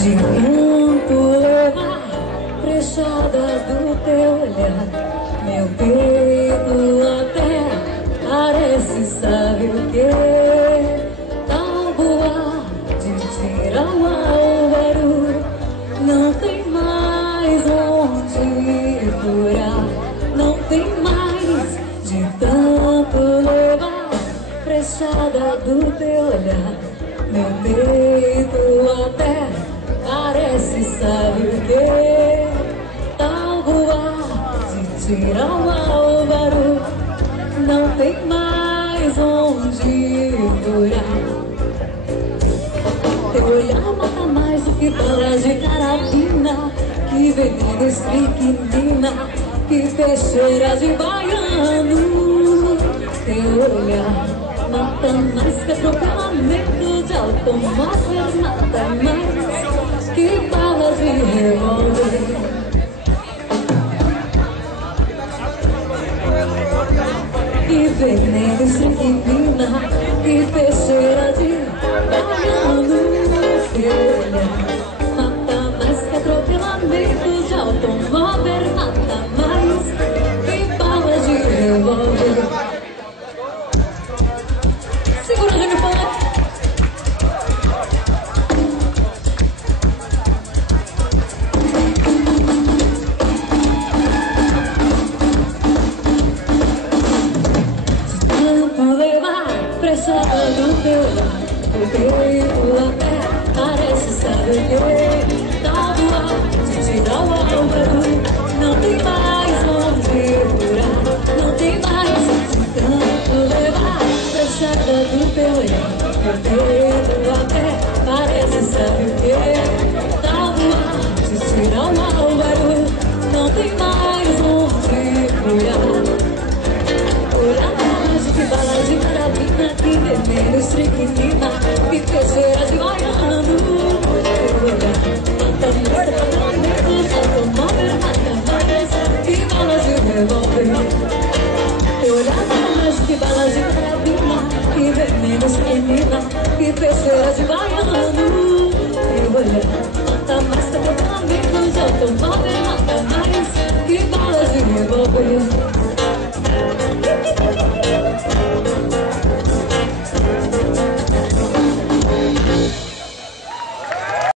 De tanto levar frechadas do teu olhar, meu peito até parece, sabe o quê? Tão boa de tirar o barulho, não tem mais onde furar, não tem mais. De tanto levar frechada do teu olhar, meu peito até parece, sabe o quê? Tal voar de tirar o barulho, não tem mais onde furar. Teu olhar mata mais do que balas de carabina, que veneno estricnina, que peixeira de baiano. Teu olhar mata mais que atropelamento de automóvel, mata mais que balas de revólver. Que veneno estricnina, que peixeira de baiano. Teu olhar mata mais que atropelamento de automóvel, mata mais que balas de revólver. Segura, Júnior Funk. Tanto levar pressada do teu olhar, o peito até parece, sabe o quê?